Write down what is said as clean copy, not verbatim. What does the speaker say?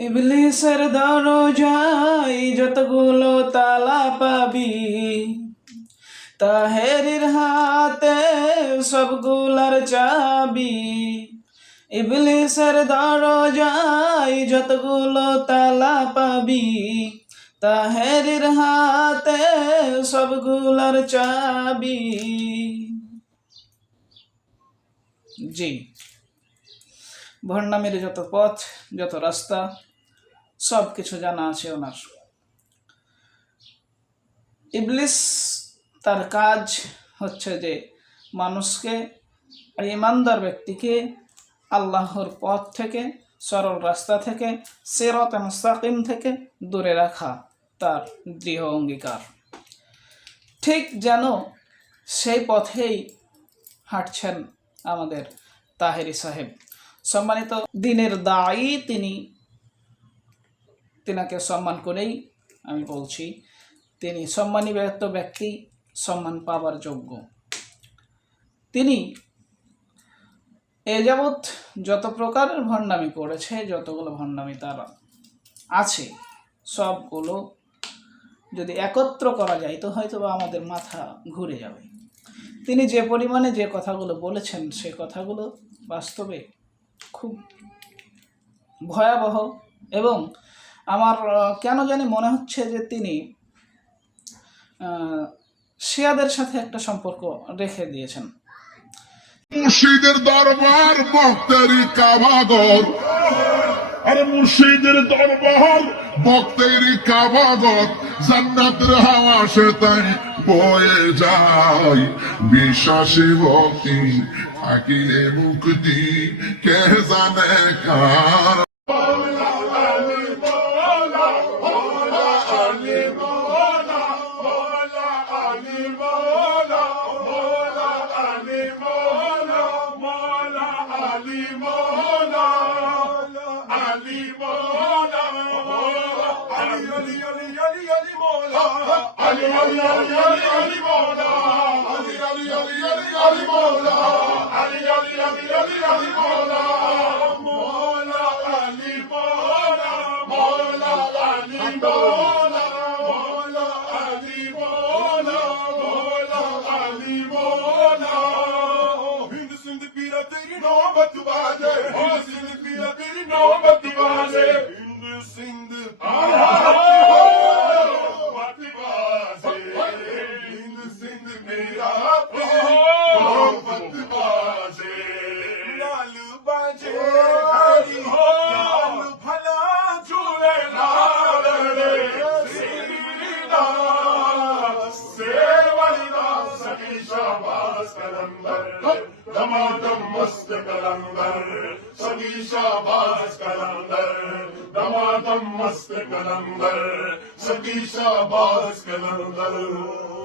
ইবলিসের দরজায় যতগুলো তালা পাবি, তাহেরির হাতে সবগুলার চাবি। ইবলিসের দরজায় যতগুলো তালা পাবি, তাহেরির হাতে সবগুলার চাবি। জি, ভণ্ডামির যত পথ, যত রাস্তা, সব কিছু জানা আছে ওনার। ইবলিস তার কাজ হচ্ছে যে মানুষকে, ইমানদার ব্যক্তিকে আল্লাহর পথ থেকে, সরল রাস্তা থেকে, সিরাত মুস্তাকিম থেকে দূরে রাখা তার দৃঢ় অঙ্গীকার। ঠিক যেন সেই পথেই হাঁটছেন আমাদের তাহেরি সাহেব। সম্মানিত দিনের দায়ী তিনাকে সম্মান করেই আমি বলছি, তিনি সম্মানী ব্যক্তি, সম্মান পাবার যোগ্য। তিনি এ যাবৎ যত প্রকারের ভণ্ডামি করেছে, যতগুলো ভণ্ডামি তার আছে, সবগুলো যদি একত্র করা যায় তো হয়তো বা আমাদের মাথা ঘুরে যাবে। তিনি যে পরিমাণে যে কথাগুলো বলেছেন, সে কথাগুলো বাস্তবে খুব ভয়াবহ, এবং আমার কেন জানি মনে হচ্ছে যে তিনি শিয়াদের সাথে একটা সম্পর্ক রেখে দিয়েছেন। মুর্শিদের দরবার ভক্তেরই কাবাগর, আরে মুর্শিদের দরবার ভক্তেরই কাবাগর, জান্নাতের হাওয়া সে তাই বয়ে যায়। বিশ্বাসী ভক্তি থাকিলে মুক্তি কে জানে কার। दमादम मस्त कलंदर सगी शाबाश कलंदर, दमादम मस्त कलंदर सगी शाबाश कलंदर।